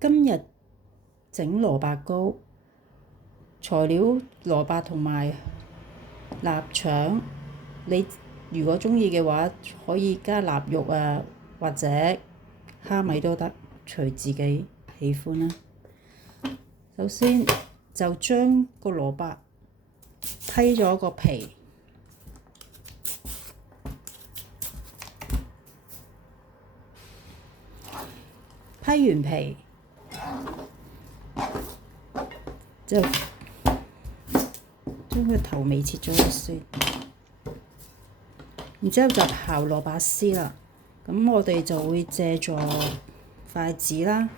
今日整蘿蔔糕，材料蘿蔔同埋臘腸。你如果鍾意嘅話，可以加臘肉啊，或者蝦米都得，隨自己喜歡啦。首先就將個蘿蔔批咗個皮，批完皮就將佢頭尾切咗先，然之後就刨蘿蔔絲啦。咁我哋就會借助筷子啦，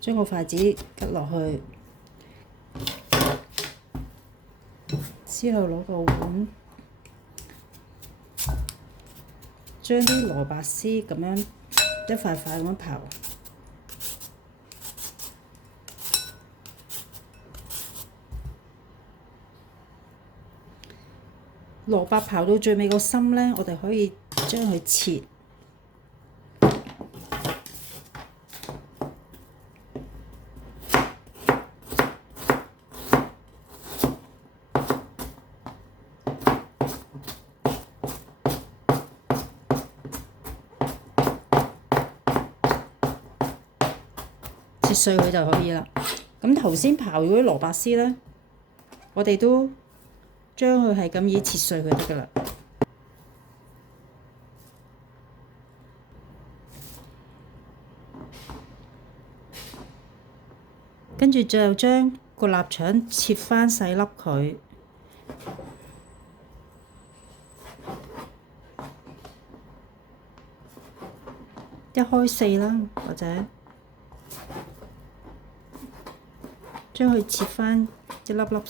將個筷子吉落去，之後攞個碗，將啲蘿蔔絲咁樣一塊塊咁樣刨。蘿蔔刨到最尾個心呢，我哋可以將佢切。切碎佢就可以啦。咁頭先刨嗰啲蘿蔔絲呢，我哋都將佢係咁意切碎佢得㗎啦。跟住就將個臘腸切返細粒佢，一開四啦，或者將佢切返一粒粒。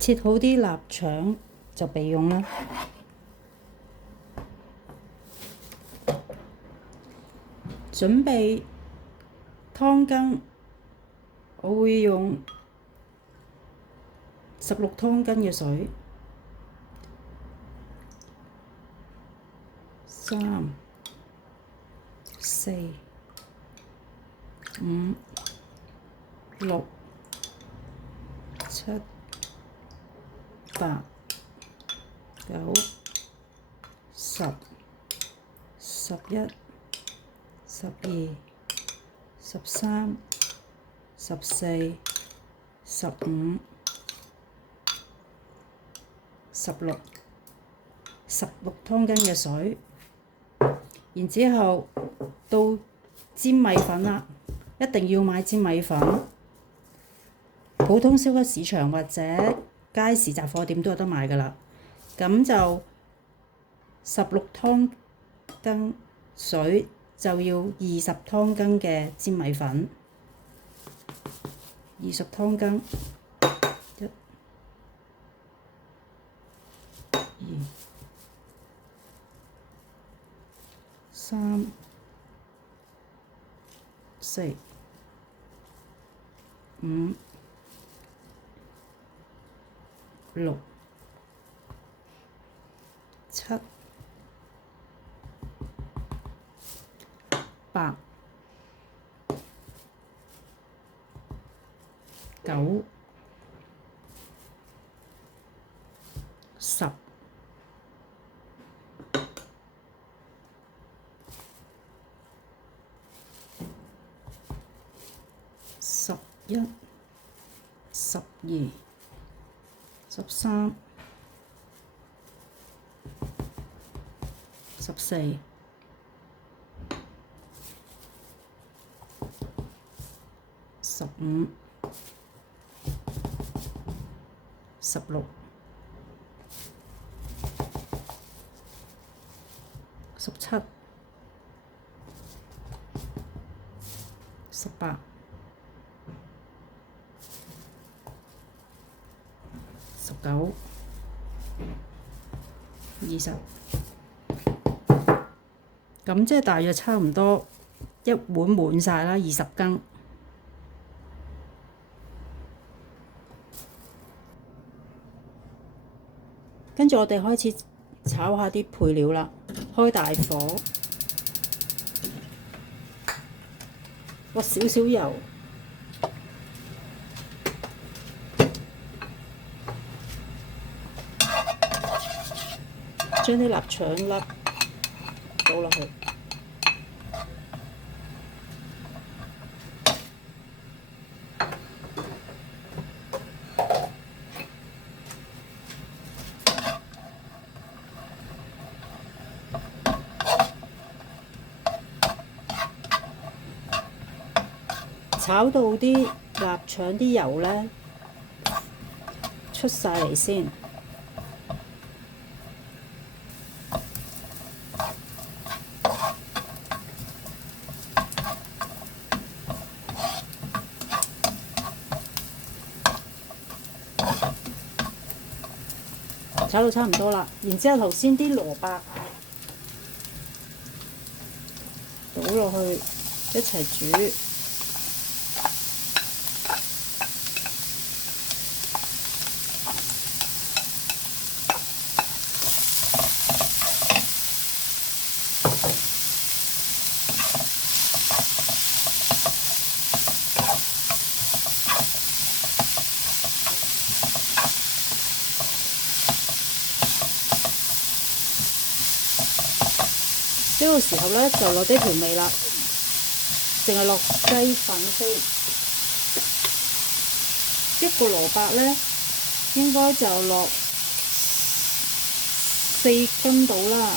切好啲臘腸就備用啦。準備湯羹，我會用16湯羹嘅水，3、4、5、6、7、8、9、10、11、12、13、14、15、16湯羹嘅水，然之後到煎米粉啦，一定要買煎米粉，普通超級市場或者街市雜貨店都有得買㗎啦。咁就16湯羹水就要20湯羹嘅煎米粉，20湯羹，1、2、3、4、5、6、7、8、9、10、11、12、13、14、15、16、17、18、19、20，咁即係大約差唔多一碗滿晒啦，20羹。跟住我哋開始炒下啲配料啦，開大火，落少少油，將啲臘腸粒倒落去。炒到啲臘腸啲油呢出晒嚟先，炒到差唔多啦。然之後頭先啲蘿蔔倒落去一齊煮。呢個時候呢，就落啲調味啦，淨係落雞粉先。一個蘿蔔呢，應該就落4斤到啦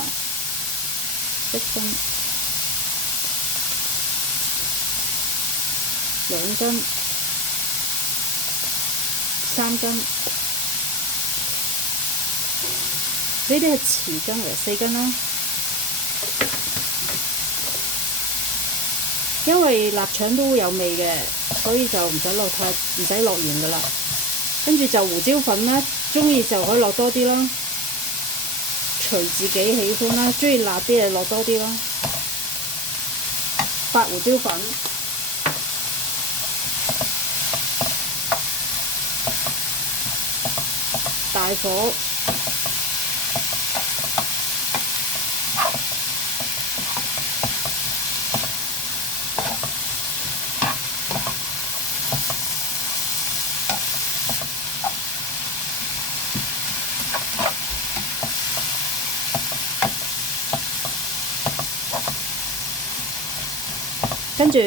，1斤、2斤、3斤，呢啲係匙羹嚟，4斤啦。因為臘腸都會有味嘅，所以就唔使落鹽噶啦。跟住就胡椒粉啦，中意就可以落多啲啦，隨自己喜歡啦。中意辣啲就落多啲啦。白胡椒粉，大火。跟住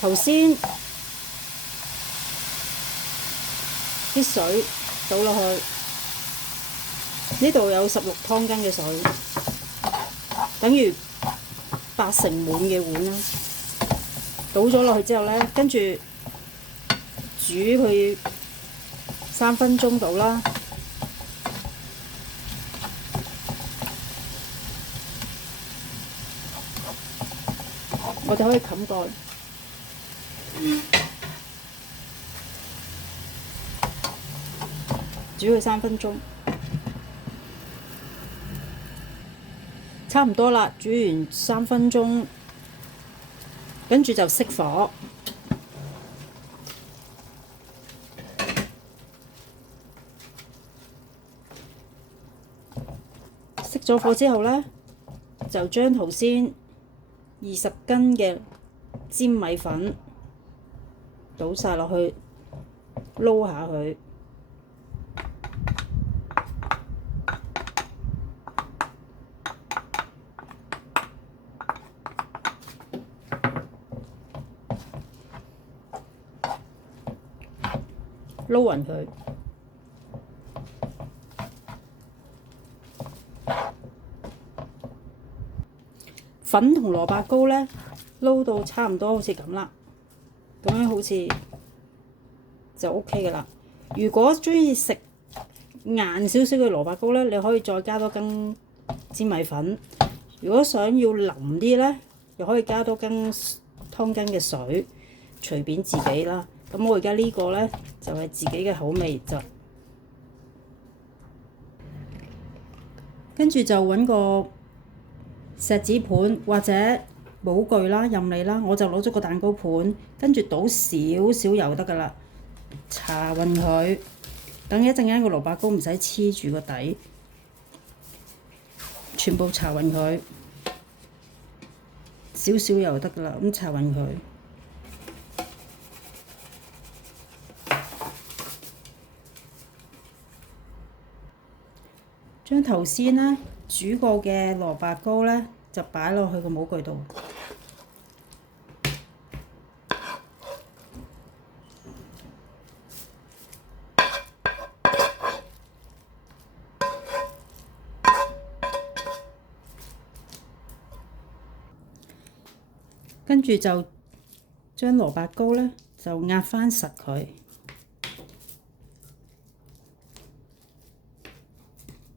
頭先啲水倒落去，呢度有16湯羹嘅水，等於8成滿嘅碗啦。倒咗落去之後呢，跟住煮佢3分鐘到啦。我哋可以冚蓋，煮佢3分鐘，差唔多啦。煮完3分鐘，跟住就熄火。熄咗火之後呢，就將頭先20斤嘅粘米粉倒晒落去，撈下佢，撈勻佢。粉同蘿蔔糕呢，撈到差唔多好似咁啦，咁樣好似就 OK 嘅啦。如果鍾意食硬少少嘅蘿蔔糕呢，你可以再加多羹粘米粉。如果想要腍啲呢，又可以加多羹湯羹嘅水，隨便自己啦。咁我而家呢個呢，就係自己嘅口味就，跟住就揾個錫紙盤或者模具啦，任你啦。我就攞咗個蛋糕盤，跟住倒少少油得㗎啦，搽勻佢。等一陣間個蘿蔔糕唔使黐住個底，全部搽勻佢，少少油得㗎啦，咁搽勻佢。將頭先呢煮過嘅蘿蔔糕呢，就擺落去個模具度。跟住就將蘿蔔糕呢，就壓翻實佢，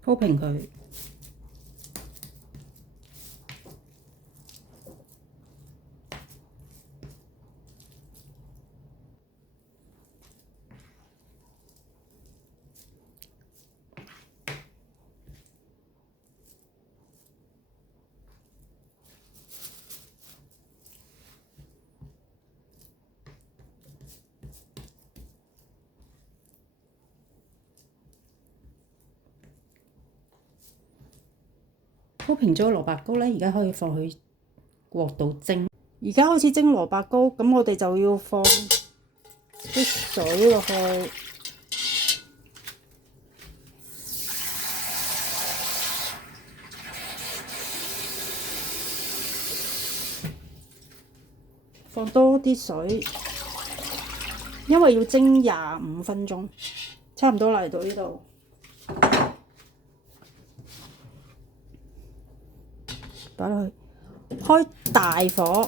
鋪平佢。鋪平咗蘿蔔糕呢，而家可以放去鑊度蒸。而家開始蒸蘿蔔糕，咁我哋就要放啲水落去，放多啲水，因為要蒸25分鐘，差唔多嚟到呢度。擺落去，開大火，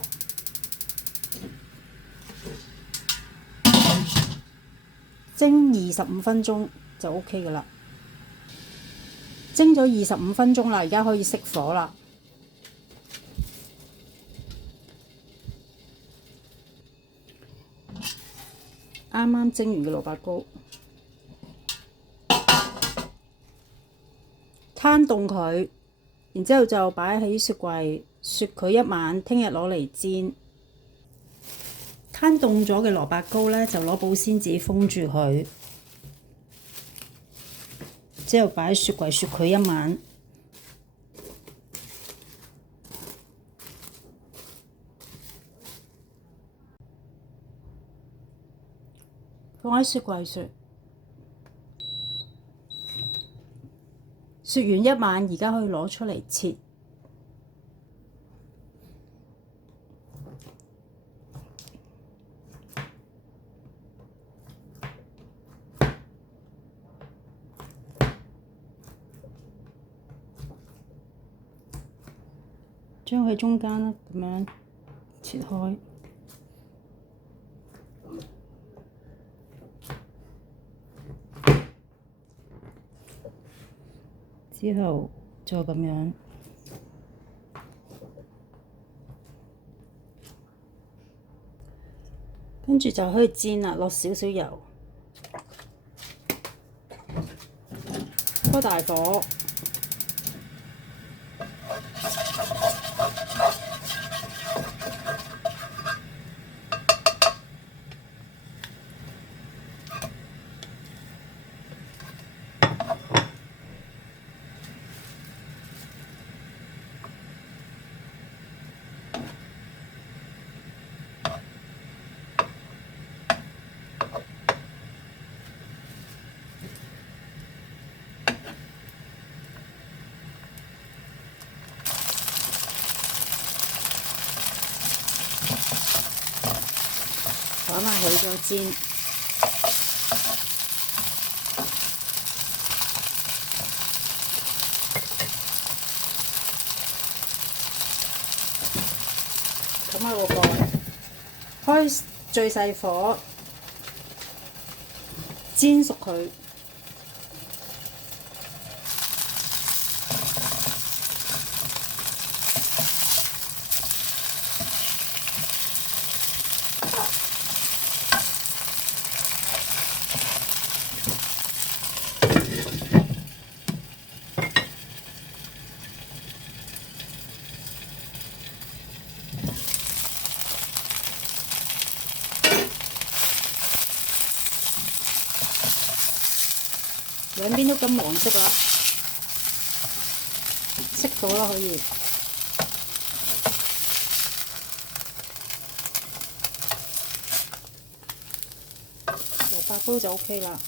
蒸25分鐘就 OK 㗎啦。蒸咗25分鐘啦，而家可以熄火啦。啱啱蒸完嘅蘿蔔糕，攤凍佢。然之後就擺喺雪櫃雪佢一晚，聽日攞嚟煎。攤凍咗嘅蘿蔔糕呢，就攞保鮮紙封住佢，之後擺喺雪櫃雪佢一晚。放喺雪櫃雪。雪完一晚，而家可以攞出嚟切。將佢中間咁樣切開。之後再咁樣，跟住就可以煎啦，落少少油，開大火。擺埋佢再煎，冚下個蓋，開最細火煎熟佢。兩邊都金黃色啦，熄咗啦，可以。蘿蔔糕就 OK 啦。